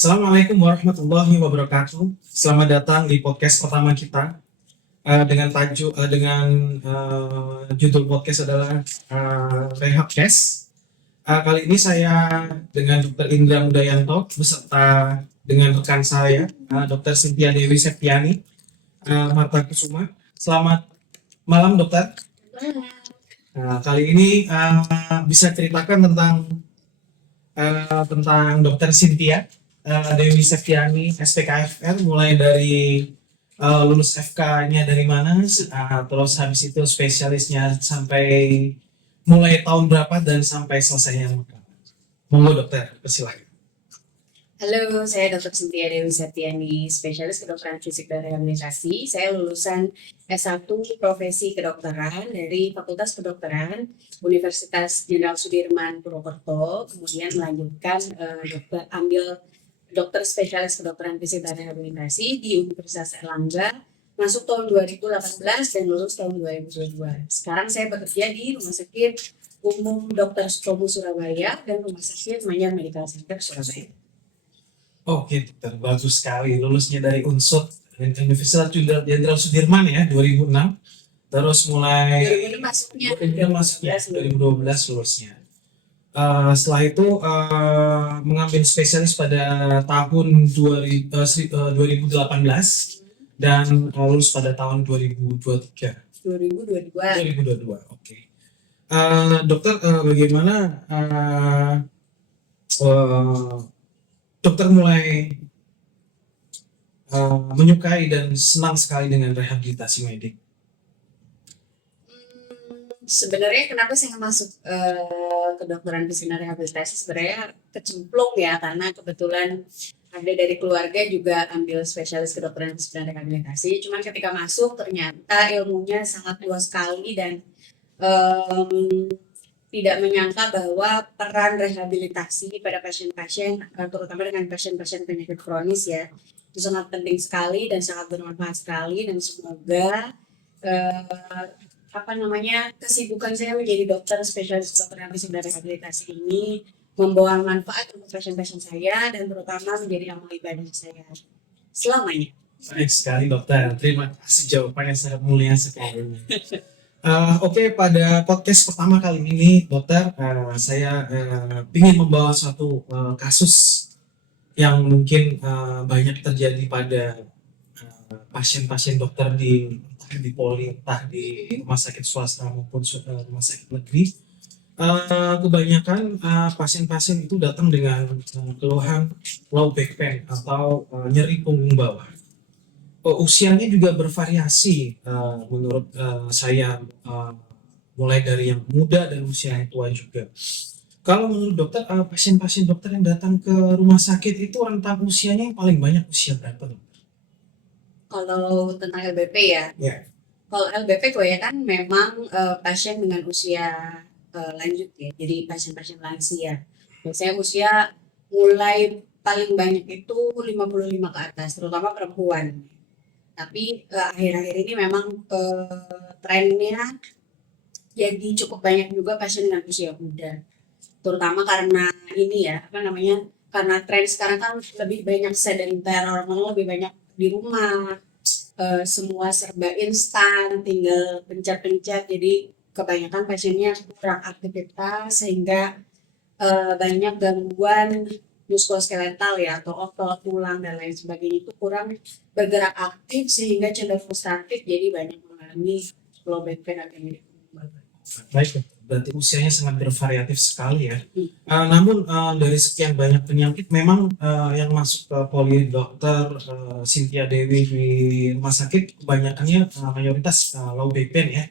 Assalamualaikum warahmatullahi wabarakatuh. Selamat datang di podcast pertama kita dengan judul podcast adalah Rehabcast. Kali ini saya dengan Dr. Indra Mudayanto beserta dengan rekan saya Dr. Cynthia Dewi Septiani Marta Kusuma. Selamat malam, dokter. Kali ini bisa ceritakan tentang Dr. Cynthia Dewi Septiani SPKFR, mulai dari lulus FK-nya dari mana, terus habis itu spesialisnya sampai mulai tahun berapa dan sampai selesainya. Monggo dokter, persilakan. Halo, saya Dr. Cynthia Dewi Septiani, spesialis kedokteran fisik dan rehabilitasi. Saya lulusan S1 Profesi Kedokteran dari Fakultas Kedokteran Universitas Jenderal Sudirman Purwokerto. Kemudian melanjutkan ambil dokter spesialis kedokteran fisik dan rehabilitasi di Universitas Erlangga. Masuk tahun 2018 dan lulus tahun 2022. Sekarang saya bekerja di Rumah Sakit Umum Dr. Sutomo Surabaya dan Rumah Sakit Manyar Medical Center Surabaya. Oke, dokter, bagus sekali. Lulusnya dari UNSUD Universitas Jenderal Sudirman ya, 2006. Terus mulai 2012 lulusnya. Setelah itu mengambil spesialis pada tahun 2018 dan lulus pada tahun 2022. Oke. Dokter, bagaimana dokter mulai menyukai dan senang sekali dengan rehabilitasi medik? Sebenarnya kenapa saya masuk kedokteran fisik dan rehabilitasi, sebenarnya kecemplung ya, karena kebetulan ada dari keluarga juga ambil spesialis kedokteran fisik dan rehabilitasi. Cuman ketika masuk ternyata ilmunya sangat luas sekali dan tidak menyangka bahwa peran rehabilitasi pada pasien-pasien, terutama dengan pasien-pasien penyakit kronis ya, itu sangat penting sekali dan sangat bermanfaat sekali. Dan semoga kesibukan saya menjadi dokter spesialis kedokteran fisik dan rehabilitasi ini membawa manfaat untuk pasien-pasien saya dan terutama menjadi amal ibadah saya selamanya. Baik sekali dokter, terima kasih jawabannya sangat mulia sekali. Oke, pada podcast pertama kali ini dokter, saya ingin membawa suatu kasus yang mungkin banyak terjadi pada pasien-pasien dokter di Polri, entah di rumah sakit swasta maupun rumah sakit negeri. Kebanyakan pasien-pasien itu datang dengan keluhan low back pain atau nyeri punggung bawah. Usianya juga bervariasi menurut saya, mulai dari yang muda dan usia yang tua juga. Kalau menurut dokter, pasien-pasien dokter yang datang ke rumah sakit itu rentang usianya yang paling banyak usia berapa, dokter? Kalau tentang LBP ya, kalau LBP kebanyakan memang pasien dengan usia lanjut ya, jadi pasien-pasien lansia. Biasanya usia mulai paling banyak itu 55 ke atas, terutama perempuan. Tapi akhir-akhir ini memang trennya jadi cukup banyak juga pasien dengan usia muda, terutama karena ini ya, karena tren sekarang kan lebih banyak sedenter, orang lebih banyak di rumah, semua serba instan, tinggal pencet-pencet, jadi kebanyakan pasiennya kurang aktivitas sehingga banyak gangguan muskuloskeletal ya, atau otot, tulang dan lain sebagainya itu kurang bergerak aktif sehingga cenderung frustratif, jadi banyak mengalami low back pain atau nyeri punggung bawah. Baik, berarti usianya sangat bervariatif sekali ya. Namun dari sekian banyak penyakit, memang yang masuk ke poli dokter Cynthia Dewi di rumah sakit kebanyakannya mayoritas low back pain ya,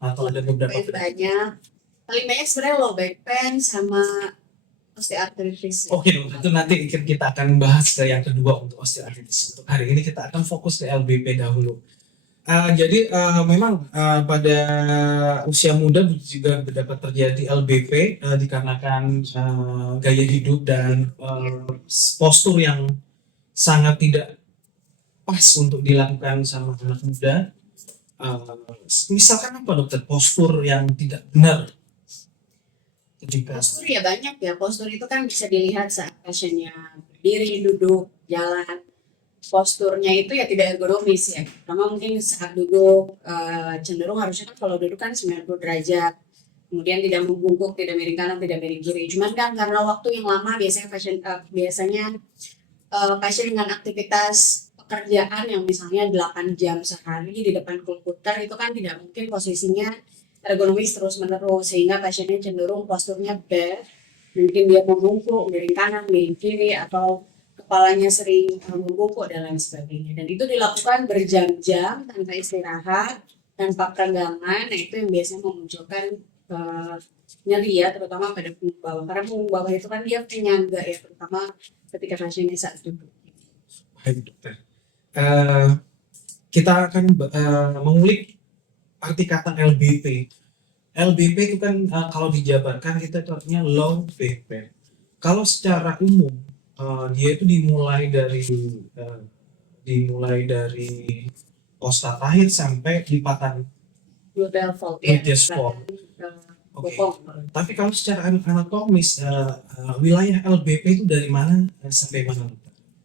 atau ada beberapa banyak. Paling banyak sebenarnya low back pain sama osteoartritis. Oke, itu nanti kita akan bahas ke yang kedua untuk osteoartritis. Untuk hari ini kita akan fokus ke LBP dahulu. Jadi memang pada usia muda juga dapat terjadi LBP dikarenakan gaya hidup dan postur yang sangat tidak pas untuk dilakukan sama anak muda. Misalkan apa dokter, postur yang tidak benar? Postur ya banyak ya, postur itu kan bisa dilihat saat pasiennya berdiri, duduk, jalan. Posturnya itu ya tidak ergonomis ya. Pertama mungkin saat duduk cenderung harusnya kan kalau duduk kan 90 derajat. Kemudian tidak membungkuk, tidak miring kanan, tidak miring kiri. Cuman kan karena waktu yang lama biasanya pasien dengan aktivitas pekerjaan yang misalnya 8 jam sehari di depan komputer itu kan tidak mungkin posisinya ergonomis terus-menerus sehingga pasiennya cenderung posturnya bad. Mungkin dia membungkuk, miring kanan, miring kiri atau kepalanya sering membungkuk dan lain sebagainya. Dan itu dilakukan berjam-jam tanpa istirahat, tanpa peregangan. Nah itu yang biasanya memunculkan nyeri ya, terutama pada punggung bawah. Karena punggung bawah itu kan dia penyangga ya, terutama ketika pasiennya saat duduk. Baik dokter. Kita akan mengulik arti kata LBP. LBP itu kan kalau dijabarkan kita itu artinya low back pain. Kalau secara umum dia itu dimulai dari kosta terakhir sampai lipatan Gluteal fold ya. gluteus fold. Oke. Bokong. Tapi kalau secara anatomis wilayah LBP itu dari mana sampai mana?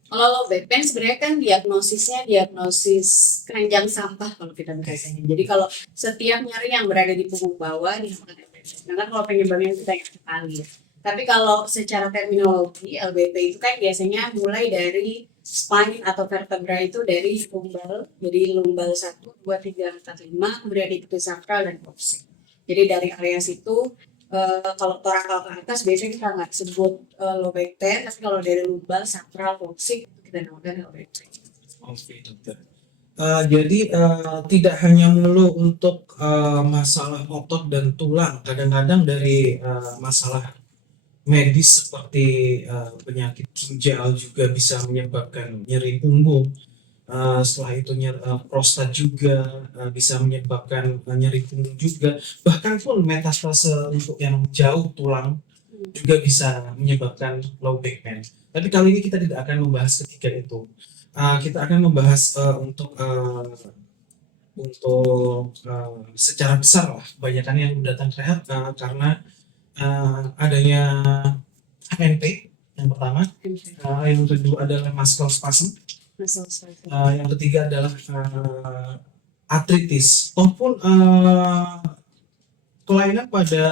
Kalau low back pain sebenarnya kan diagnosisnya diagnosis keranjang sampah kalau kita bahasanya. Jadi kalau setiap nyeri yang berada di punggung bawah dinamakan LBP. Sedangkan kalau penyebabnya kita yang sekali. Tapi kalau secara terminologi LBP itu kan biasanya mulai dari spine atau vertebra itu dari lumbal, jadi lumbal 1, 2, 3, 4, 5, kemudian diikuti sakral dan coccyx. Jadi dari area situ kalau torakal ke atas biasanya kita nggak sebut low back pain, tapi kalau dari lumbal, sakral, coccyx itu kita namakan low back pain. Oke dokter. Jadi tidak hanya melulu untuk masalah otot dan tulang, kadang-kadang dari masalah medis seperti penyakit ginjal juga bisa menyebabkan nyeri punggung. Setelah itu prostat juga bisa menyebabkan nyeri punggung juga. Bahkan pun metastase untuk yang jauh tulang juga bisa menyebabkan low back pain. Tapi kali ini kita tidak akan membahas ketiga itu. Kita akan membahas untuk secara besar lah kebanyakan yang datang rehab karena adanya HNP yang pertama, yang kedua adalah muscle spasm, yang ketiga adalah artritis maupun kelainan pada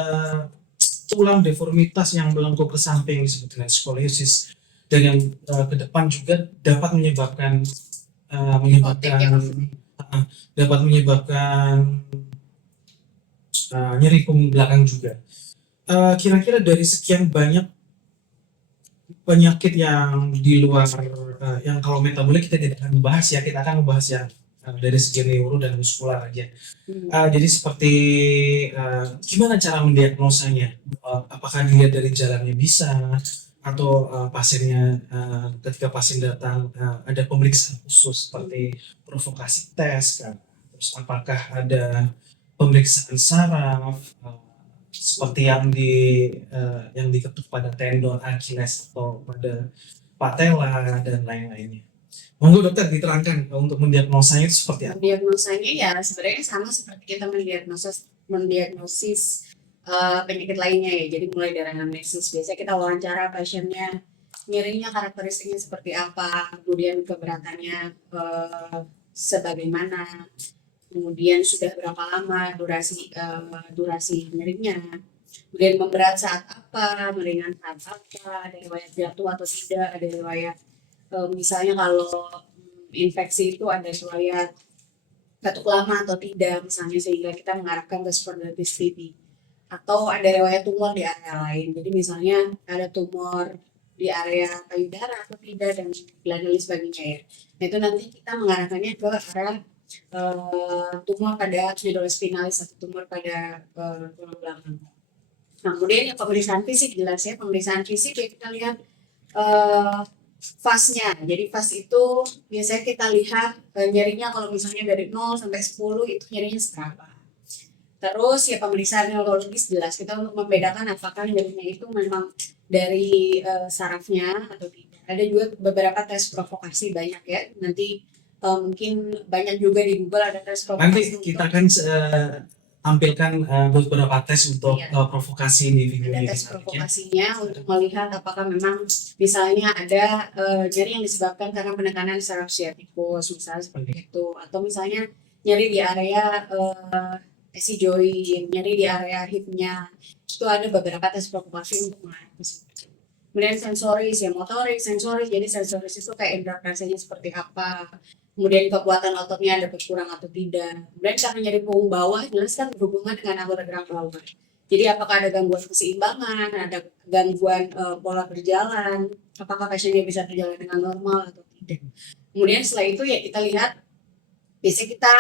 tulang deformitas yang melengkung ke samping disebut dengan skoliosis, dan yang ke depan juga dapat menyebabkan nyeri punggung belakang juga. Kira-kira dari sekian banyak penyakit yang di luar yang kalau metabolik kita tidak akan membahas ya, kita akan membahas yang dari segi neuro dan muskular aja. Jadi seperti gimana cara mendiagnosanya? Apakah dilihat dari jalannya bisa atau pasiennya ketika pasien datang ada pemeriksaan khusus seperti provokasi tes kan? Terus apakah ada pemeriksaan saraf seperti yang diketuk pada tendon Achilles atau pada patella dan lain-lainnya. Monggo dokter diterangkan untuk mendiagnosanya itu seperti apa? Diagnosanya ya sebenarnya sama seperti kita mendiagnosis penyakit lainnya ya. Jadi mulai dari anamnesis, biasanya kita wawancara pasiennya, nyerinya karakteristiknya seperti apa, kemudian keberatannya sebagaimana, kemudian sudah berapa lama durasi nyerinya, kemudian memberat saat apa, meringan saat apa, ada riwayat jatuh atau tidak, ada riwayat misalnya kalau infeksi itu ada riwayat batuk lama atau tidak misalnya, sehingga kita mengarahkan ke spondylitis TB, atau ada riwayat tumor di area lain. Jadi misalnya ada tumor di area payudara atau tidak dan lain sebagainya ya. Nah itu nanti kita mengarahkannya ke arah tumor pada medulla spinalis atau tumor pada tulang belakang. Nah kemudian yang pemeriksaan fisik jelas ya, pemeriksaan fisik ya kita lihat fase-nya. Jadi fase itu biasanya kita lihat nyerinya kalau misalnya dari 0 sampai 10 itu nyerinya seberapa. Terus ya pemeriksaan neurologis jelas kita untuk membedakan apakah nyerinya itu memang dari sarafnya atau tidak. Ada juga beberapa tes provokasi banyak ya. Nanti mungkin banyak juga di Google ada tes provokasi. Nanti kita akan tampilkan beberapa tes untuk Iya. provokasi di video Ada ini. tes provokasinya untuk melihat apakah memang misalnya ada nyeri yang disebabkan karena penekanan saraf siatikus misalnya seperti itu, atau misalnya nyeri di area AC joint, nyeri di area hipnya, itu ada beberapa tes provokasi untuk melihat. Kemudian sensoris, ya motorik, sensoris, jadi sensoris itu kayak indera rasanya seperti apa, kemudian kekuatan ototnya ada berkurang atau tidak. Kemudian karena nyeri punggung bawah, jelas kan berhubungan dengan anggota gerak bawah. Jadi apakah ada gangguan keseimbangan, ada gangguan pola berjalan, apakah pasiennya bisa berjalan dengan normal atau tidak. Kemudian setelah itu ya kita lihat, biasanya kita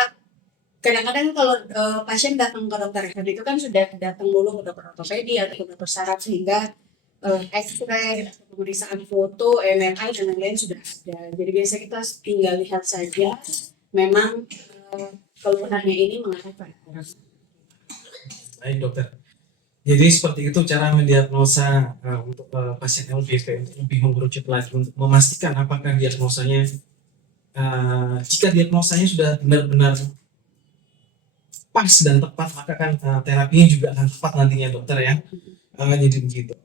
kadang-kadang kalau pasien datang ke dokter rehab itu kan sudah datang dulu ke dokter ortopedi atau ke dokter saraf, sehingga X-ray, pemeriksaan foto, MRI dan lain-lain sudah ada. Jadi biasa kita tinggal lihat saja memang keluhannya ini mengarah pada arah. Baik dokter. Jadi seperti itu cara mendiagnosa untuk pasien LBP, untuk lebih mengerucut lagi untuk memastikan apakah diagnosanya jika diagnosanya sudah benar-benar pas dan tepat, maka kan terapinya juga akan tepat nantinya dokter ya. Jadi begitu.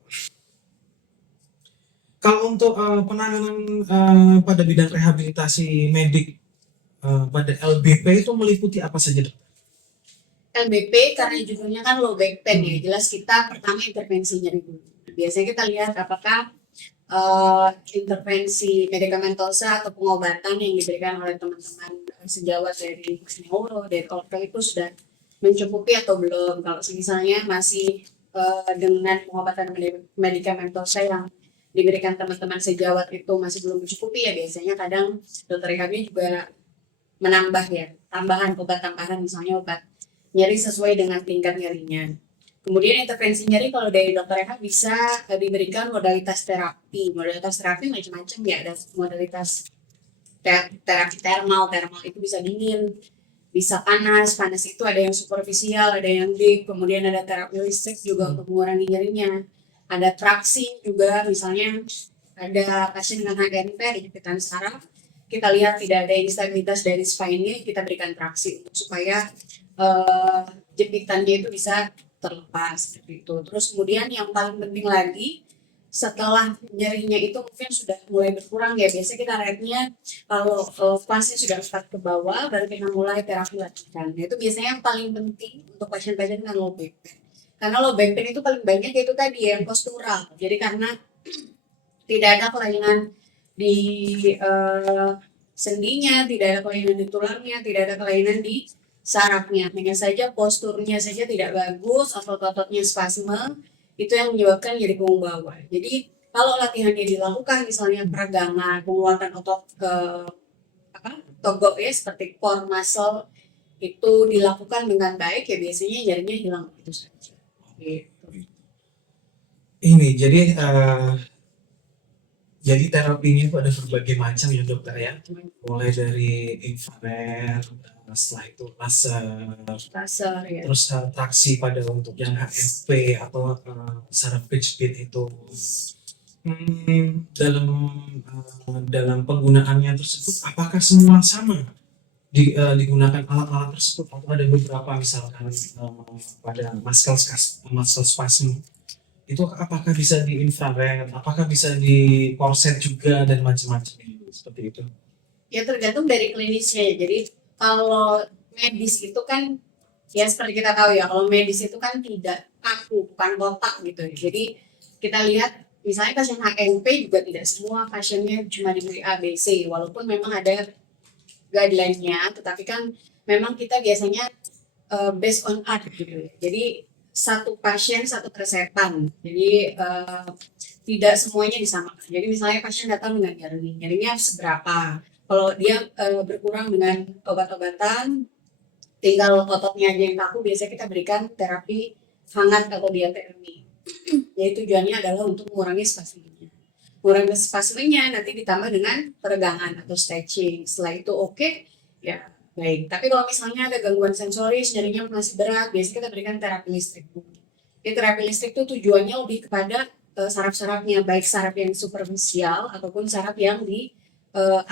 Kalau untuk penanganan pada bidang rehabilitasi medik pada LBP itu meliputi apa saja dok? LBP karena judulnya kan low back pain ya, jelas kita pertama intervensi nyeri dulu. Biasanya kita lihat apakah intervensi medikamentosa atau pengobatan yang diberikan oleh teman-teman sejawat dari neuro, dari ortho itu sudah mencukupi atau belum. Kalau misalnya masih dengan pengobatan medikamentosa yang diberikan teman-teman sejawat itu masih belum mencukupi, ya biasanya kadang dokter rehabnya juga menambah ya, tambahan obat tambahan, misalnya obat nyeri sesuai dengan tingkat nyerinya. Kemudian intervensi nyeri kalau dari dokter rehab bisa diberikan modalitas terapi. Modalitas terapi macam-macam ya, ada modalitas terapi termal itu bisa dingin, bisa panas itu ada yang superficial, ada yang deep, kemudian ada terapi listrik juga untuk mengurangi nyerinya. Ada traksi juga, misalnya ada pasien dengan HNP, ada jepitan saraf, kita lihat tidak ada instabilitas dari spine-nya, kita berikan traksi untuk supaya jepitannya itu bisa terlepas seperti itu. Terus kemudian yang paling penting lagi, setelah nyerinya itu mungkin sudah mulai berkurang ya, biasanya kita rate-nya kalau pasien sudah 4 ke bawah baru kita mulai terapi lanjutan. Itu biasanya yang paling penting untuk pasien-pasien dengan low back pain. Karena low back pain itu paling banyak itu tadi yang postural. Jadi karena tidak ada kelainan di sendinya, tidak ada kelainan di tulangnya, tidak ada kelainan di sarafnya, hanya saja posturnya saja tidak bagus atau ototnya spasme, itu yang menyebabkan nyeri punggung bawah. Jadi kalau latihannya dilakukan, misalnya peragangan, penguatan otot ke togok ya, seperti core muscle itu dilakukan dengan baik, ya biasanya nyerinya hilang itu saja. Gitu. Ini jadi terapinya itu ada berbagai macam ya dokter ya, mulai dari infrared, setelah itu laser ya. Terus traksi pada untuk yang HFP atau saraf kejepit itu. Dalam penggunaannya tersebut apakah semua sama digunakan alat-alat tersebut, atau ada beberapa misalkan pada muscle spasm itu apakah bisa di infrared, apakah bisa di korset juga dan macam-macam seperti itu? Ya tergantung dari klinisnya. Jadi kalau medis itu kan ya seperti kita tahu ya, kalau medis itu kan tidak kaku, bukan kotak gitu. Jadi kita lihat misalnya pasien HNP juga tidak semua pasiennya cuma diberi ABC, walaupun memang ada guideline-nya, tetapi kan memang kita biasanya based on art gitu ya. Jadi satu pasien satu keresepan, jadi tidak semuanya disamakan. Jadi misalnya pasien datang dengan nyerinya seberapa, kalau dia berkurang dengan obat-obatan, tinggal ototnya aja yang kaku, biasanya kita berikan terapi hangat atau diatermi. Jadi tujuannya adalah untuk mengurangi spasmenya. Mengurangi spasmenya nanti ditambah dengan peregangan atau stretching. Setelah itu oke, ya baik. Tapi kalau misalnya ada gangguan sensoris, nyerinya masih berat, biasanya kita berikan terapi listrik. Jadi terapi listrik itu tujuannya lebih kepada saraf-sarafnya, baik saraf yang superficial ataupun saraf yang di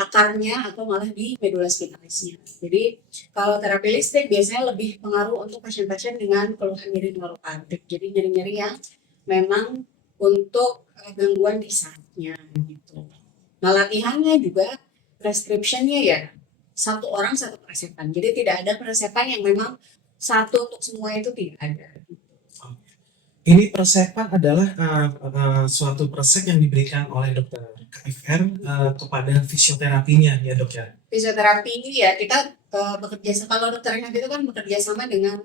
akarnya atau malah di medula spinalisnya. Jadi kalau terapi listrik biasanya lebih pengaruh untuk pasien-pasien dengan keluhan nyeri neuropathic. Jadi nyeri-nyeri yang memang untuk gangguan di sarafnya gitu. Nah latihannya juga prescriptionnya ya satu orang satu presepan. Jadi tidak ada presepan yang memang satu untuk semua, itu tidak ada. Ini persepan adalah suatu resep yang diberikan oleh dokter KFR kepada fisioterapinya ya dok ya. Fisioterapi ini ya kita bekerja sama, kalau dokter yang itu kan bekerja sama dengan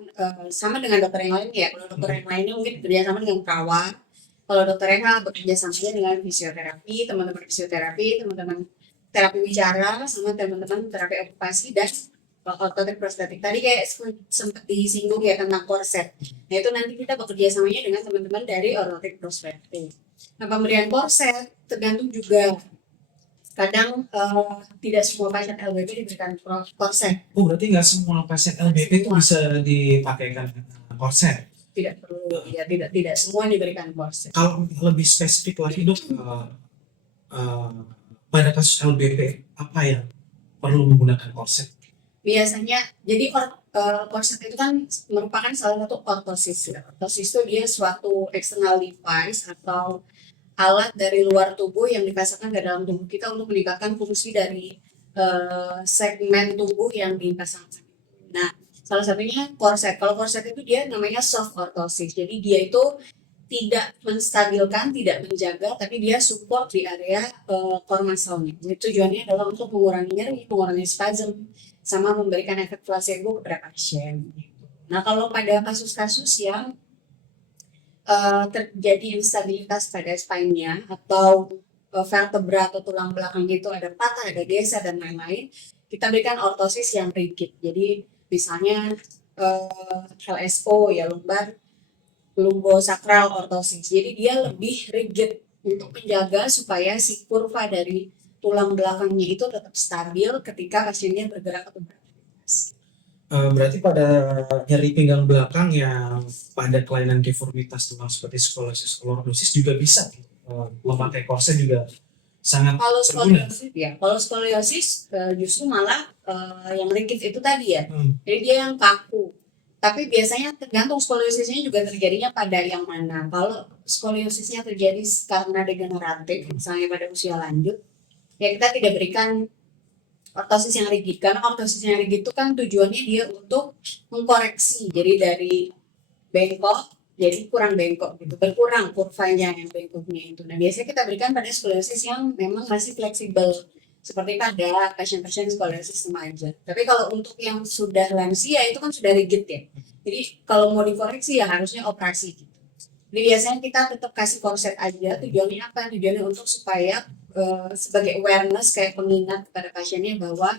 dokter yang lain ya. Kalau dokter yang lainnya mungkin bekerja sama dengan perawat. Kalau dokter yang bekerja sama dengan fisioterapi, teman-teman fisioterapi, teman-teman terapi bicara, sama teman-teman terapi okupasi dan ortotik prostetik. Tadi kayak sempat disinggung ya tentang korset. Nah itu nanti kita bekerja samanya dengan teman-teman dari ortotik prostetik. Nah pemberian korset tergantung juga. Kadang tidak semua pasien LBP diberikan korset. Oh berarti nggak semua pasien LBP itu bisa dipakaikan korset? Tidak perlu, ya tidak semua diberikan korset. Kalau lebih spesifik lagi dok, pada kasus LBP apa yang perlu menggunakan korset? Biasanya, jadi korset itu kan merupakan salah satu ortosis ya. Ortosis itu dia suatu external device atau alat dari luar tubuh yang dipasangkan ke dalam tubuh kita untuk meningkatkan fungsi dari segmen tubuh yang dipasangkan. Nah, salah satunya korset. Kalau korset itu dia namanya soft ortosis. Jadi dia itu tidak menstabilkan, tidak menjaga, tapi dia support di area core muscle-nya. Jadi tujuannya adalah untuk mengurangi nyeri, mengurangi spasm, sama memberikan efek placebo kepada pasien. Nah, kalau pada kasus-kasus yang terjadi instabilitas pada spine-nya atau vertebra atau tulang belakang itu ada patah, ada geser dan lain-lain, kita berikan ortosis yang rigid. Jadi misalnya LSO ya, lumbosakral ortosis. Jadi dia lebih rigid untuk menjaga supaya si kurva dari tulang belakangnya itu tetap stabil ketika pasiennya bergerak atau beraktivitas. Berarti pada nyeri pinggang belakang yang pada kelainan deformitas seperti skoliosis, lordosis juga bisa memakai korset juga sangat berguna. Kalau skoliosis justru malah yang rigid itu tadi ya. Jadi dia yang kaku. Tapi biasanya tergantung skoliosisnya juga terjadinya pada yang mana. Kalau skoliosisnya terjadi karena degeneratif, misalnya pada usia lanjut, ya kita tidak berikan ortosis yang rigid. Karena ortosis yang rigid itu kan tujuannya dia untuk mengkoreksi. Jadi dari bengkok jadi kurang bengkok gitu, berkurang kurvanya yang bengkoknya itu. Nah biasanya kita berikan pada skoliosis yang memang masih fleksibel, seperti pada pasien-pasien skoliosis remaja. Tapi kalau untuk yang sudah lansia itu kan sudah rigid ya. Jadi kalau mau dikoreksi ya harusnya operasi gitu. Jadi biasanya kita tetap kasih korset aja. Tujuannya apa? Tujuannya untuk supaya sebagai awareness, kayak pengingat kepada pasiennya bahwa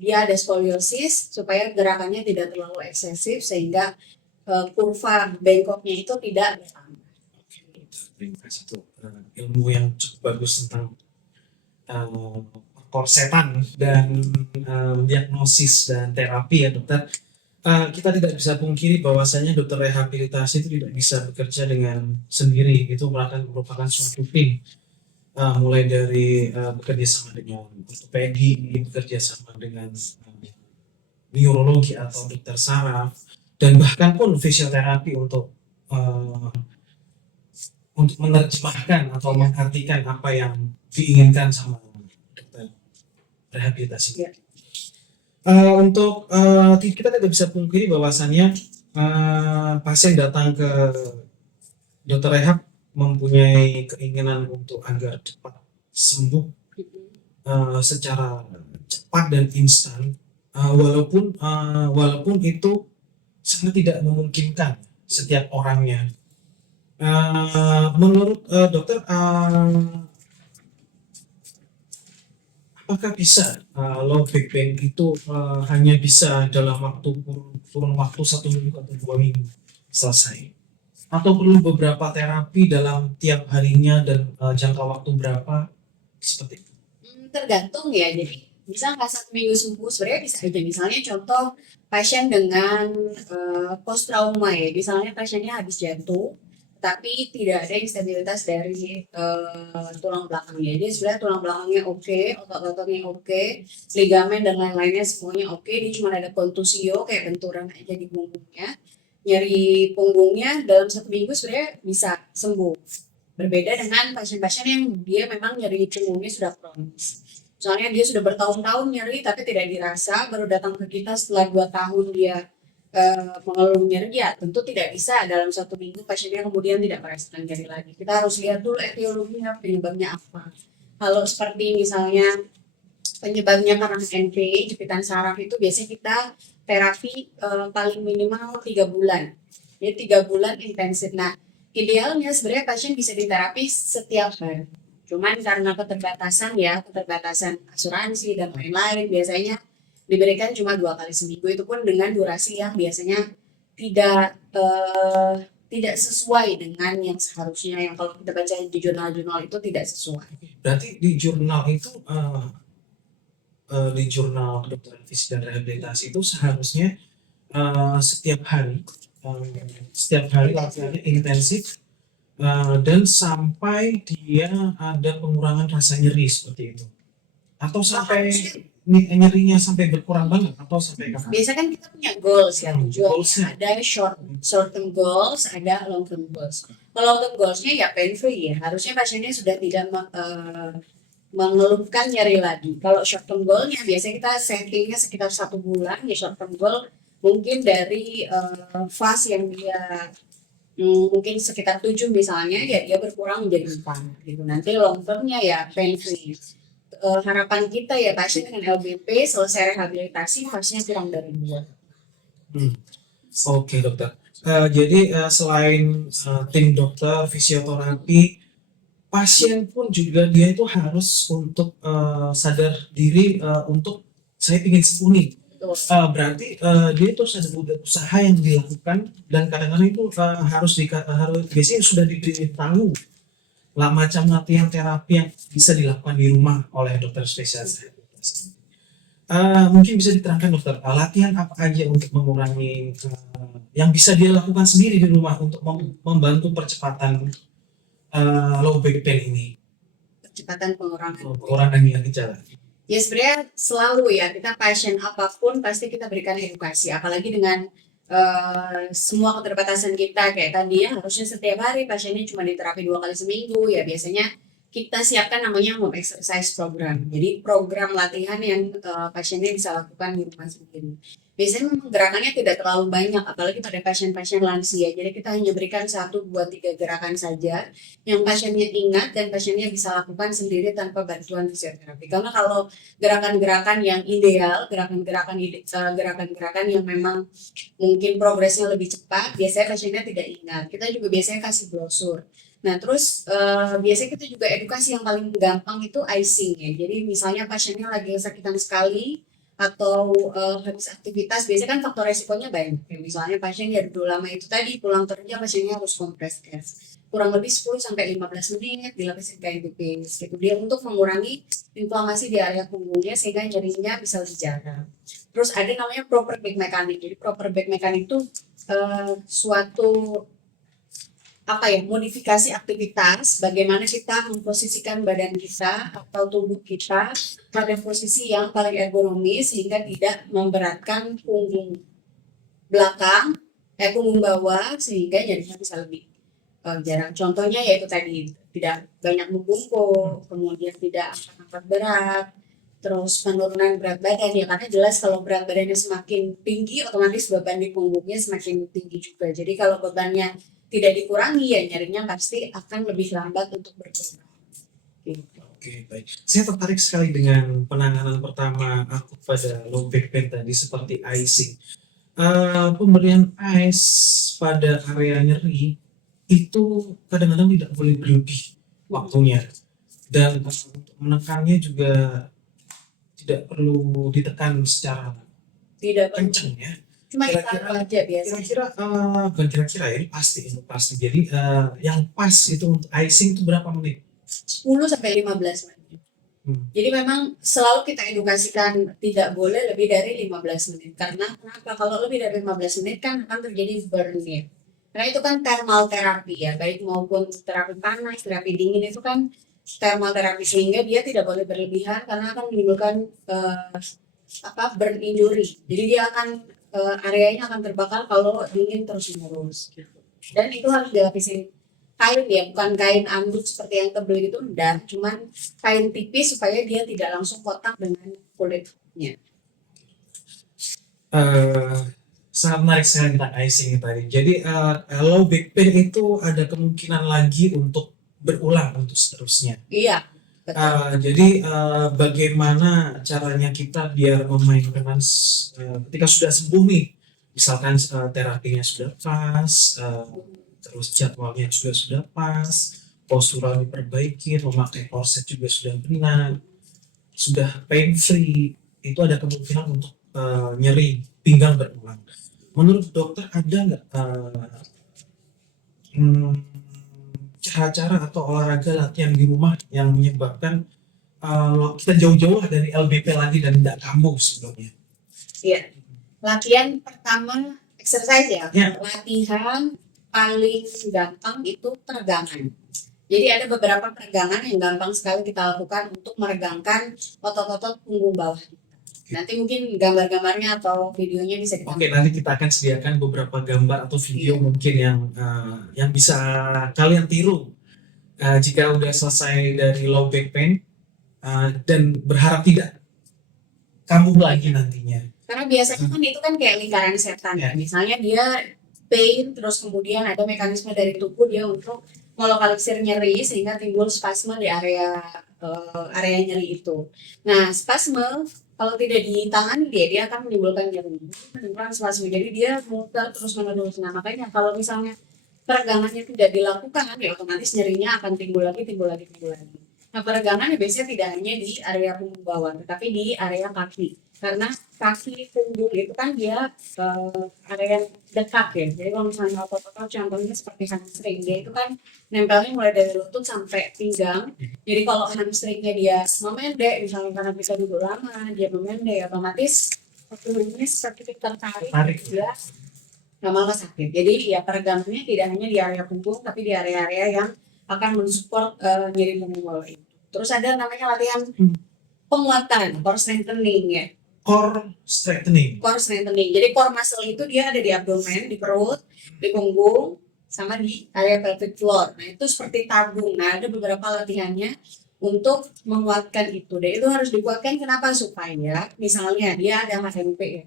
dia ada skoliosis, supaya gerakannya tidak terlalu eksesif sehingga kurva bengkoknya itu tidak bertambah. Terima kasih tuh ilmu yang cukup bagus tentang korsetan dan diagnosis dan terapi ya dokter. Kita tidak bisa pungkiri bahwasanya dokter rehabilitasi itu tidak bisa bekerja dengan sendiri, itu merupakan suatu tim, mulai dari bekerja sama dengan ortopedi, bekerja sama dengan neurologi atau dokter saraf, dan bahkan pun fisioterapi untuk menerjemahkan atau mengartikan apa yang diinginkan sama dokter rehabilitasi. Ya. Kita tidak bisa pungkiri bahwasannya pasien datang ke dokter rehab mempunyai keinginan untuk agar cepat sembuh secara cepat dan instan, walaupun itu sangat tidak memungkinkan setiap orangnya. Menurut dokter, apakah bisa low back pain itu hanya bisa dalam kurun waktu 1 minggu atau 2 minggu selesai, atau perlu beberapa terapi dalam tiap harinya dan jangka waktu berapa seperti itu? Tergantung ya. Jadi bisa nggak 1 minggu sembuh, sebenarnya bisa aja. Misalnya contoh pasien dengan post trauma ya, misalnya pasiennya habis jatuh tapi tidak ada instabilitas dari tulang belakangnya. Jadi sebenarnya tulang belakangnya oke, otot-ototnya oke, ligamen dan lain-lainnya semuanya oke. Dia cuma ada kontusio kayak benturan aja di punggungnya. Nyeri punggungnya dalam 1 minggu sebenarnya bisa sembuh. Berbeda dengan pasien-pasien yang dia memang nyeri punggungnya sudah kronis. Soalnya dia sudah bertahun-tahun nyeri tapi tidak dirasa, baru datang ke kita setelah 2 tahun dia mengeluh nyeri, ya tentu tidak bisa dalam 1 minggu pasiennya kemudian tidak merasakan nyeri lagi. Kita harus lihat dulu etiologinya, penyebabnya apa. Kalau seperti misalnya penyebabnya karena NP, jepitan saraf, itu biasanya kita terapi paling minimal 3 bulan. Jadi 3 bulan intensif. Nah, idealnya sebenarnya pasien bisa diterapi setiap hari. Cuman karena keterbatasan asuransi dan lain-lain, biasanya diberikan cuma 2 kali seminggu, itu pun dengan durasi yang biasanya tidak sesuai dengan yang seharusnya, yang kalau kita baca di jurnal-jurnal itu tidak sesuai. Berarti di jurnal itu di jurnal kedokteran fisik dan rehabilitasi itu seharusnya setiap hari latihannya intensif dan sampai dia ada pengurangan rasa nyeri seperti itu, atau sampai nyerinya sampai berkurang banget, atau sampai kapan? Biasanya kan kita punya goals ya, Goalsnya. ada short term goals, ada long term goals. Kalau long term goalsnya ya pain free ya, harusnya pasiennya sudah tidak mengeluhkan nyeri lagi. Kalau short term goalnya biasanya kita settingnya sekitar 1 bulan ya. Short term goal mungkin dari fase yang dia mungkin sekitar 7 misalnya, ya dia berkurang menjadi 4 gitu. Nanti long termnya ya pain free. Harapan kita ya pasien dengan LBP selesai rehabilitasi fasenya kurang dari 2. Oke dokter. Jadi selain tim dokter fisioterapi, pasien pun juga dia itu harus untuk sadar diri untuk saya ingin sembuh nih. Berarti dia itu ada usaha yang dilakukan, dan kadang-kadang itu harus biasanya sudah diberitahu lah macam latihan terapi yang bisa dilakukan di rumah oleh dokter spesialis rehabilitasi. Mungkin bisa diterangkan dokter, latihan apa aja untuk mengurangi yang bisa dia lakukan sendiri di rumah untuk membantu percepatan low back pain ini, Percepatan pengurangan gejala. Ya sebenarnya selalu ya, kita pasien apapun pasti kita berikan edukasi, apalagi dengan semua keterbatasan kita kayak tadi ya, harusnya setiap hari pasiennya cuma diterapi 2 kali seminggu ya. Biasanya kita siapkan namanya home exercise program, jadi program latihan yang pasiennya bisa lakukan di rumah sendiri. Biasanya memang gerakannya tidak terlalu banyak, apalagi pada pasien-pasien lansia, jadi kita hanya berikan 1, 2, 3 gerakan saja yang pasiennya ingat dan pasiennya bisa lakukan sendiri tanpa bantuan fisioterapi. Karena kalau gerakan-gerakan yang ideal, gerakan-gerakan yang memang mungkin progresnya lebih cepat, biasanya pasiennya tidak ingat. Kita juga biasanya kasih brosur. Nah terus biasanya kita juga edukasi yang paling gampang itu icing ya. Jadi misalnya pasiennya lagi sakitan sekali atau habis aktivitas, biasanya kan faktor resikonya banyak. Misalnya pasien ya dulu lama itu tadi pulang kerja pasiennya harus kompres gas kurang lebih 10-15 menit dilapisin kain tipis gitu, dia untuk mengurangi inflamasi di area punggungnya sehingga nyerinya bisa lebih jarang. Terus ada namanya proper back mechanic. Jadi proper back mechanic itu suatu modifikasi aktivitas, bagaimana kita memposisikan badan kita atau tubuh kita pada posisi yang paling ergonomis sehingga tidak memberatkan punggung belakang, punggung bawah, sehingga nyerinya bisa lebih jarang. Contohnya yaitu tadi tidak banyak membungkuk, kemudian tidak angkat berat, terus penurunan berat badan ya, karena jelas kalau berat badannya semakin tinggi otomatis beban di punggungnya semakin tinggi juga. Jadi kalau bebannya tidak dikurangi ya nyerinya pasti akan lebih lambat untuk berkurang. Gitu. Oke, baik. Saya tertarik sekali dengan penanganan pertama akut pada low back pain tadi seperti icing. Pemberian ice pada area nyeri itu kadang-kadang tidak boleh berlebih waktunya, dan untuk menekannya juga tidak perlu ditekan secara kencang ya. Cuma kira-kira aja biasa. Bukan kira-kira ya, ini pasti. Jadi yang pas itu untuk icing itu berapa menit? 10-15 menit. Jadi memang selalu kita edukasikan tidak boleh lebih dari 15 menit. Karena kenapa? Kalau lebih dari 15 menit kan akan terjadi burn ya. Karena itu kan thermal terapi ya, baik maupun terapi panas, terapi dingin itu kan thermal terapi, sehingga dia tidak boleh berlebihan karena akan menimbulkan burn injury. Jadi dia akan areanya akan terbakar kalau dingin terus-menerus gitu. Dan itu harus dilapisin kain ya, bukan kain anduk seperti yang tebel gitu, enggak, cuman kain tipis supaya dia tidak langsung kotak dengan kulitnya. Sangat menarik sekali tentang icing tadi. Jadi low back pain itu ada kemungkinan lagi untuk berulang untuk seterusnya. Iya, betul. Jadi bagaimana caranya kita biar memainkan ketika sudah sembuh nih, misalkan terapinya sudah pas, terus jadwalnya juga sudah pas, postural diperbaiki, memakai korset juga sudah benar, sudah pain free, itu ada kemungkinan untuk nyeri pinggang berulang. Menurut dokter ada nggak cara-cara atau olahraga latihan di rumah yang menyebabkan kita jauh-jauh dari LBP lagi dan tidak kambuh sebelumnya? Iya. Latihan pertama exercise ya. Ya. Latihan paling gampang itu peregangan. Jadi ada beberapa peregangan yang gampang sekali kita lakukan untuk meregangkan otot-otot punggung bawah. Nanti mungkin gambar-gambarnya atau videonya bisa kita. Oke, nanti kita akan sediakan beberapa gambar atau video mungkin yang bisa kalian tiru jika udah selesai dari low back pain dan berharap tidak kambuh lagi nantinya. Karena biasanya kan itu kan kayak lingkaran setan ya. Misalnya dia pain, terus kemudian ada mekanisme dari tubuh dia untuk melokalisir nyeri sehingga timbul spasme di area nyeri itu. Nah, spasme kalau tidak ditangani dia akan menimbulkan nyeri, menimbulkan spasme. Jadi dia muter terus menerus. Nah, makanya kalau misalnya peregangannya tidak dilakukan, ya otomatis nyerinya akan timbul lagi. Nah, peregangan biasanya tidak hanya di area punggung bawah, tetapi di area kaki. Karena kaki punggung itu kan dia area dekat ya. Jadi kalau misalnya otot-otot contohnya seperti hamstring, dia itu kan nempelnya mulai dari lutut sampai pinggang. Jadi kalau hamstringnya dia memendek, misalnya karena bisa duduk lama, dia memendek, otomatis punggungnya seperti tertarik, dia lama-lama sakit. Jadi ya peregangannya tidak hanya di area punggung, tapi di area-area yang akan mensupport nyeri punggung bawah itu. Terus ada namanya latihan penguatan, core strengthening ya. Core strengthening. Jadi core muscle itu dia ada di abdomen, di perut, di punggung, sama di area pelvic floor. Nah itu seperti tabung. Nah ada beberapa latihannya untuk menguatkan itu. Dan itu harus dikuatkan kenapa? Supaya misalnya dia ada HNP ya.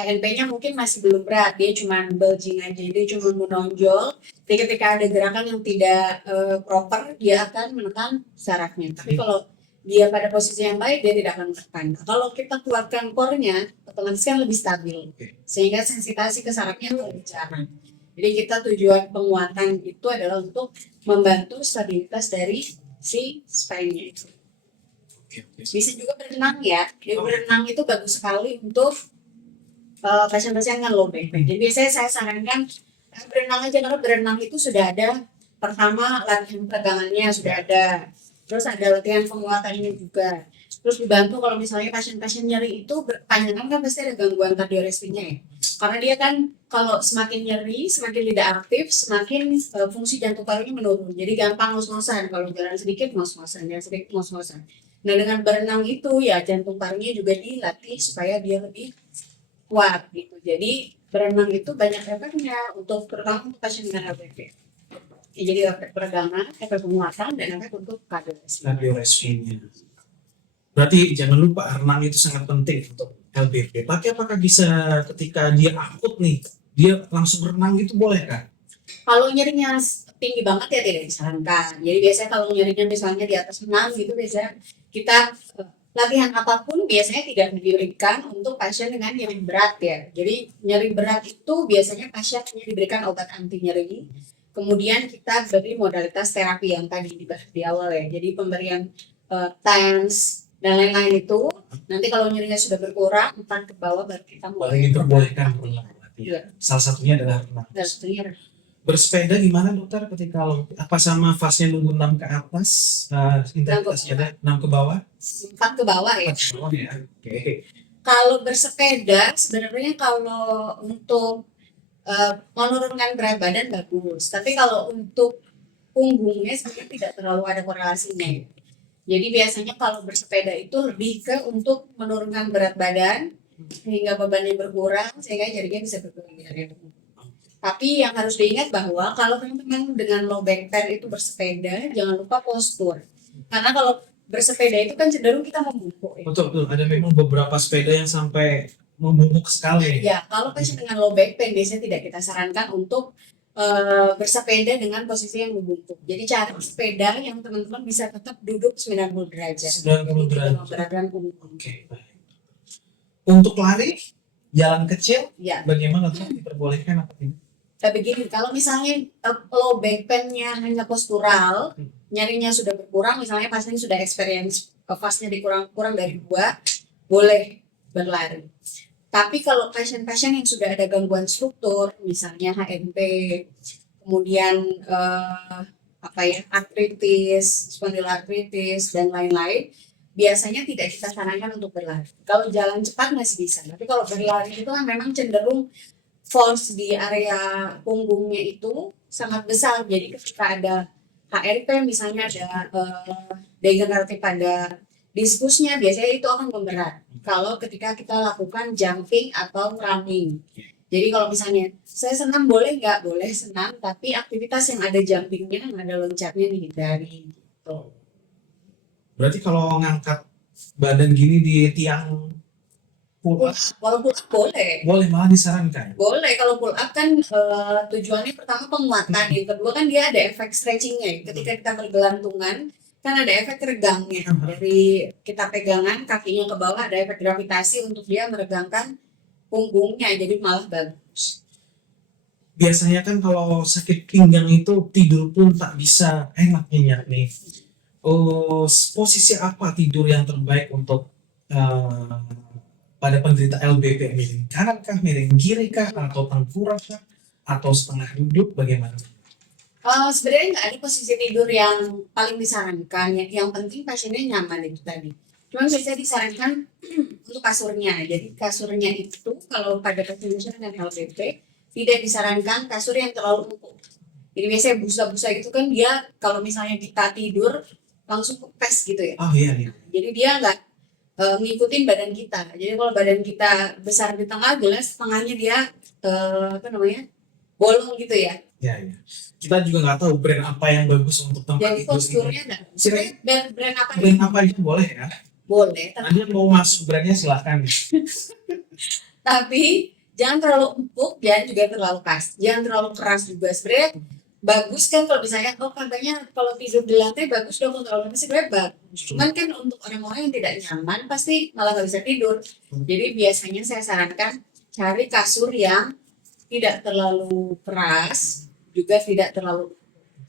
HNP-nya mungkin masih belum berat, dia cuma bulging aja, dia cuma menonjol. Jadi ketika ada gerakan yang tidak proper, dia akan menekan sarafnya. Tapi kalau dia pada posisi yang baik, dia tidak akan menekan. Nah, kalau kita kuatkan core-nya, otomatis kan lebih stabil, sehingga sensitasi ke sarafnya lebih jarang. Jadi kita tujuan penguatan itu adalah untuk membantu stabilitas dari si spine-nya itu. Bisa juga berenang ya. Jadi berenang itu bagus sekali untuk pasien-pasien yang low back pain. Jadi biasanya saya sarankan berenang aja, karena berenang itu sudah ada pertama latihan peregangannya sudah ada. Terus ada latihan penguatannya juga. Terus dibantu kalau misalnya pasien-pasien nyeri itu berkepanjangan kan pasti ada gangguan kardiorespirasinya ya. Karena dia kan kalau semakin nyeri, semakin tidak aktif, semakin fungsi jantung parunya menurun. Jadi gampang ngos-ngosan. Kalau jalan sedikit ngos-ngosan, jalan sedikit ngos-ngosan. Nah dengan berenang itu ya jantung parunya juga dilatih supaya dia lebih kuat gitu. Jadi berenang itu banyak efeknya untuk terutama untuk pasien dengan LBP. Jadi efek peregangan, efek penguatan, dan efek untuk kardiorespirasinya. Berarti jangan lupa renang itu sangat penting untuk LBP. Tapi apakah bisa ketika dia akut nih, dia langsung renang gitu boleh kan? Kalau nyerinya tinggi banget ya tidak disarankan. Jadi biasanya kalau nyerinya misalnya di atas 6 gitu, biasanya kita latihan apapun biasanya tidak diberikan untuk pasien dengan nyeri berat ya. Jadi nyeri berat itu biasanya pasien hanya diberikan obat anti nyeri. Kemudian kita beri modalitas terapi yang tadi dibahas di awal ya. Jadi pemberian TENS dan lain-lain itu. Nanti kalau nyerinya sudah berkurang, empat ke bawah baru kita mulai diperbolehkan berenang. Ya. Salah satunya adalah renang. Bersepeda gimana dokter ketika apa sama fasenya nunggu 6 ke atas, intensitasnya ada 6 ke bawah? 4 ke bawah ya. 4 ke bawah ya. Oke. Kalau bersepeda sebenarnya kalau untuk menurunkan berat badan bagus. Tapi kalau untuk punggungnya sebenarnya tidak terlalu ada korelasinya. Jadi biasanya kalau bersepeda itu lebih ke untuk menurunkan berat badan sehingga bebannya berkurang sehingga jadinya bisa berkurang di area punggung. Tapi yang harus diingat bahwa kalau teman-teman dengan low back pain itu bersepeda, jangan lupa postur. Karena kalau bersepeda itu kan cenderung kita membungkuk. Ya. Betul. Ada memang beberapa sepeda yang sampai membungkuk sekali. Ya, kalau pasien dengan low back pain biasanya tidak kita sarankan untuk bersepeda dengan posisi yang membungkuk. Jadi cari sepeda yang teman-teman bisa tetap duduk 90 derajat. 90 derajat. Beratkan punggung. Oke, baik. Untuk lari, jalan kecil, Ya. bagaimana tuh diperbolehkan apa tidak? Tapi begini, kalau misalnya low back pain-nya hanya postural, nyarinya sudah berkurang, misalnya pasien sudah experience fase-nya kurang dari 2, boleh berlari. Tapi kalau pasien-pasien yang sudah ada gangguan struktur, misalnya HNP, kemudian artritis, spondyloartritis dan lain-lain, biasanya tidak kita sarankan untuk berlari. Kalau jalan cepat masih bisa, tapi kalau berlari itu kan memang cenderung force di area punggungnya itu sangat besar. Jadi ketika ada HRP misalnya ada degeneratif pada diskusnya, biasanya itu akan memberat kalau ketika kita lakukan jumping atau running. Jadi kalau misalnya saya senam boleh nggak? Boleh senam, tapi aktivitas yang ada jumpingnya, yang ada loncatnya dihindari. Gitu. Berarti kalau ngangkat badan gini di tiang pull up, Kalau pull up boleh. boleh, malah disarankan. Boleh, kalau pull up kan tujuannya pertama penguatan, yang kedua kan dia ada efek stretchingnya. Ketika kita bergelantungan, kan ada efek regangnya. Dari kita pegangan kakinya ke bawah ada efek gravitasi untuk dia meregangkan punggungnya, jadi malah bagus. Biasanya kan kalau sakit pinggang itu tidur pun tak bisa enak nih. Posisi apa tidur yang terbaik untuk pada penderita LBP, miring kanan kah, miring kiri kah, atau tengkurap kah, atau setengah duduk, bagaimana? Sebenarnya nggak ada posisi tidur yang paling disarankan. Yang penting pasiennya nyaman itu tadi. Cuma biasanya disarankan untuk kasurnya. Jadi kasurnya itu kalau pada pasien dengan LBP tidak disarankan kasur yang terlalu empuk. Jadi biasanya busa-busa itu kan dia kalau misalnya kita tidur langsung kepes gitu ya. Oh iya. Jadi dia nggak ngikutin badan kita. Jadi kalau badan kita besar di tengah, jelas tengahnya dia bolong gitu ya. Ya. Kita juga nggak tahu brand apa yang bagus untuk tempat Jadi tidur posturnya ini. sebenarnya brand apa? Brand apa itu boleh ya? Boleh. Anda mau masuk brandnya silahkan. Tapi jangan terlalu empuk, jangan juga terlalu keras. Jangan terlalu keras juga. Sebenarnya bagus kan kalau misalnya katanya kalau tidur di lantai bagus dong, kalau terlalu keras sebenarnya bagus. Cuman kan untuk orang-orang yang tidak nyaman pasti malah nggak bisa tidur. Jadi biasanya saya sarankan cari kasur yang tidak terlalu keras, juga tidak terlalu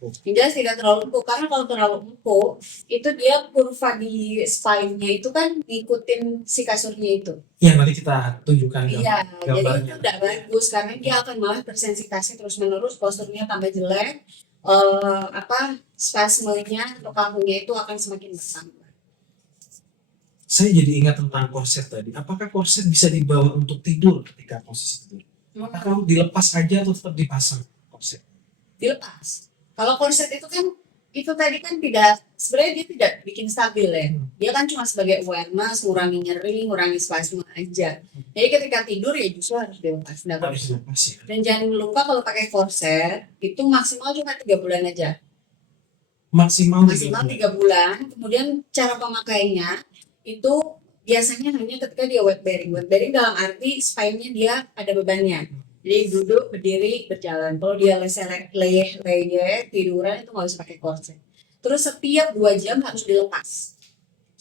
empuk. Karena kalau terlalu empuk itu dia kurva di spine-nya itu kan ngikutin si kasurnya itu. Iya, nanti kita tunjukkan Iya, jadi gambarnya. itu tidak bagus karena dia akan malah bersensitasi terus-menerus, posturnya tambah jelek, spasmenya atau kakunya itu akan semakin bertambah. Saya jadi ingat tentang korset tadi. Apakah korset bisa dibawa untuk tidur ketika posisi tidur? Apakah dilepas aja atau tetap dipasang korset? Dilepas. Kalau korset itu kan tadi kan tidak, sebenarnya dia tidak bikin stabil ya. Dia kan cuma sebagai awareness, ngurangi nyeri, ngurangi spasme aja. Jadi ketika tidur ya justru harus dilepas. Harus dilepas ya. Dan jangan lupa kalau pakai korset itu maksimal cuma 3 bulan aja. Maksimal 3 bulan. Kemudian cara pemakainya itu biasanya hanya ketika dia weight bearing. Weight bearing dalam arti spine-nya dia ada bebannya. Jadi duduk, berdiri, berjalan. Kalau dia leyeh, tiduran itu nggak usah pakai korset. Terus setiap 2 jam harus dilepas.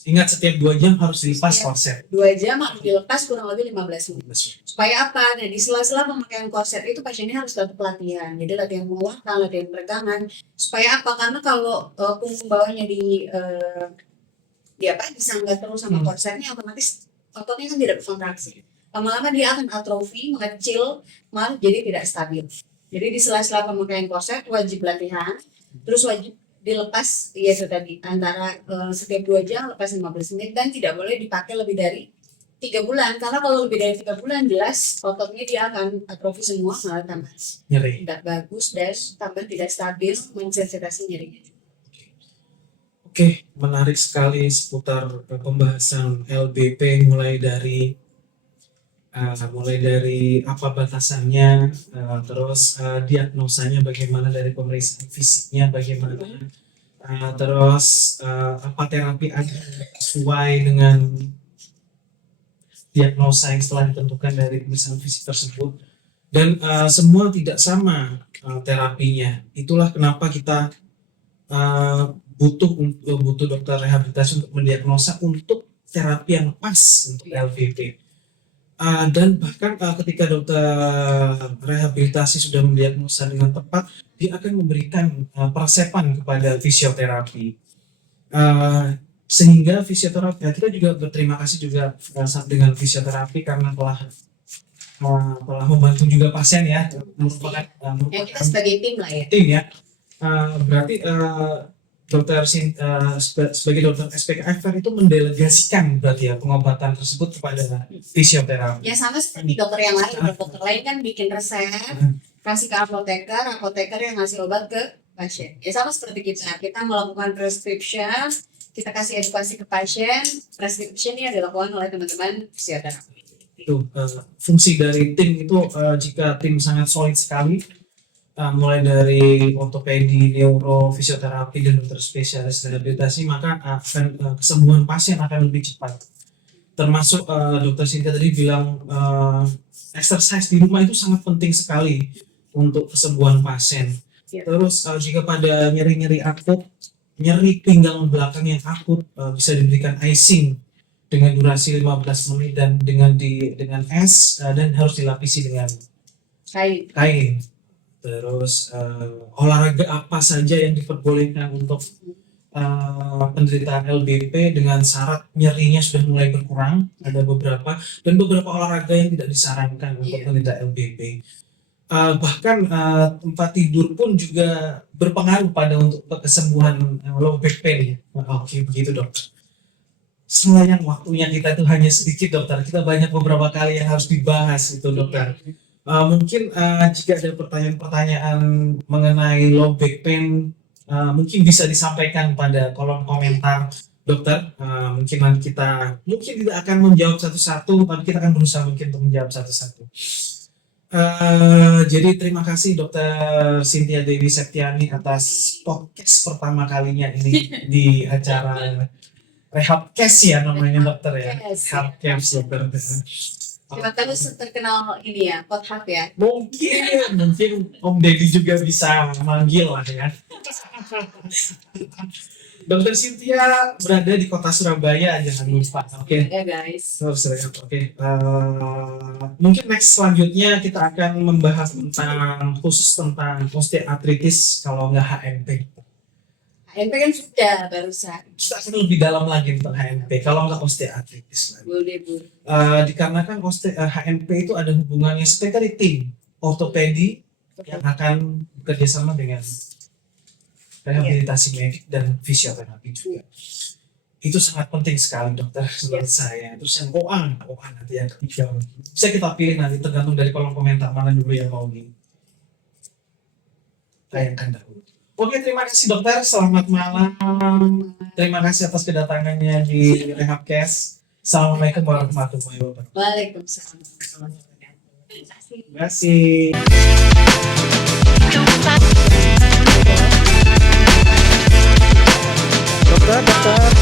Ingat, setiap 2 jam harus dilepas korset. 2 jam harus dilepas kurang lebih 15 menit. Supaya apa? Nah, di sela-sela pemakaian korset itu pasiennya harus tetap latihan. Jadi latihan menguatkan, latihan peregangan. Supaya apa? Karena kalau punggung bawahnya disangga terus sama korsetnya, otomatis ototnya kan tidak berkontraksi. Lama-lama dia akan atrofi, mengecil, malah jadi tidak stabil. Jadi di sela-sela pemakaian korset wajib latihan, terus wajib dilepas, ya itu tadi, antara setiap 2 jam lepas 15 menit dan tidak boleh dipakai lebih dari 3 bulan, karena kalau lebih dari 3 bulan jelas ototnya dia akan atrofi semua, malah tambah Nyeri. tidak bagus dan tambah tidak stabil, mensensitasnya nyerinya. Oke, menarik sekali seputar pembahasan LBP mulai dari apa batasannya, terus diagnosanya bagaimana, dari pemeriksaan fisiknya bagaimana, terus apa terapi yang sesuai dengan diagnosa yang setelah ditentukan dari pemeriksaan fisik tersebut, dan semua tidak sama terapinya. Itulah kenapa kita butuh dokter rehabilitasi untuk mendiagnosa untuk terapi yang pas untuk LVP. Dan bahkan ketika dokter rehabilitasi sudah mendiagnosa dengan tepat, dia akan memberikan persepan kepada fisioterapi. Sehingga fisioterapi, kita juga berterima kasih juga dengan fisioterapi karena telah membantu juga pasien ya, merupakan Ya kita sebagai tim lah ya. tim ya. Berarti sebagai dokter SPKFR itu mendelegasikan berarti ya pengobatan tersebut kepada fisioterapi. Ya sama seperti dokter yang lain, dokter lain kan bikin resep, kasih ke apoteker yang ngasih obat ke pasien. Ya sama seperti kita melakukan prescription, kita kasih edukasi ke pasien, prescription ini dilakukan oleh teman-teman fisioterapi. Itu fungsi dari tim itu, jika tim sangat solid sekali, mulai dari ortopedi, neuro, fisioterapi, dan dokter spesialis rehabilitasi, maka akan kesembuhan pasien akan lebih cepat. Termasuk dokter Cynthia tadi bilang exercise di rumah itu sangat penting sekali untuk kesembuhan pasien. Ya. Terus jika pada nyeri-nyeri akut, nyeri pinggang belakang yang akut, bisa diberikan icing dengan durasi 15 menit dan dengan es, dan harus dilapisi dengan kain. Terus olahraga apa saja yang diperbolehkan untuk penderita LBP dengan syarat nyerinya sudah mulai berkurang, ada beberapa, dan beberapa olahraga yang tidak disarankan untuk penderita LBP. Bahkan tempat tidur pun juga berpengaruh pada untuk kesembuhan low back pain. Oke, begitu dokter. Sayang waktunya kita itu hanya sedikit dokter, kita banyak beberapa kali yang harus dibahas itu dokter. Mungkin jika ada pertanyaan-pertanyaan mengenai low back pain, mungkin bisa disampaikan pada kolom komentar dokter. Mungkin nanti kita tidak akan menjawab satu-satu, tapi kita akan berusaha mungkin untuk menjawab satu-satu. Jadi terima kasih Dokter Cynthia Dewi Septiani atas podcast pertama kalinya ini di acara Rehabcast ya namanya dokter ya. Rehabcast dokter. Kita terus terkenal ini ya, Pothap ya. Mungkin Om Deddy juga bisa manggil lah ya. Dokter Cynthia berada di kota Surabaya, jangan lupa. Oke. Ya guys. Oke. Mungkin next selanjutnya kita akan membahas khusus tentang osteoartritis, kalau nggak HNP. HNP kan sudah barusan. Kita akan lebih dalam lagi tentang HNP, kalau nggak osteoartritis lagi. Boleh. Dikarenakan HNP itu ada hubungannya seperti tim ortopedi yang akan bekerjasama dengan rehabilitasi medik dan fisioterapi juga. Itu sangat penting sekali dokter menurut saya. Terus yang OA nanti yang ketiga bisa kita pilih nanti tergantung dari kolom komentar mana dulu yang mau ditayangkan dahulu. Oke, terima kasih dokter, selamat malam. Terima kasih atas kedatangannya di Rehabcast. Assalamualaikum warahmatullahi wabarakatuh. Waalaikumsalam warahmatullahi wabarakatuh. Terima kasih. Dokter.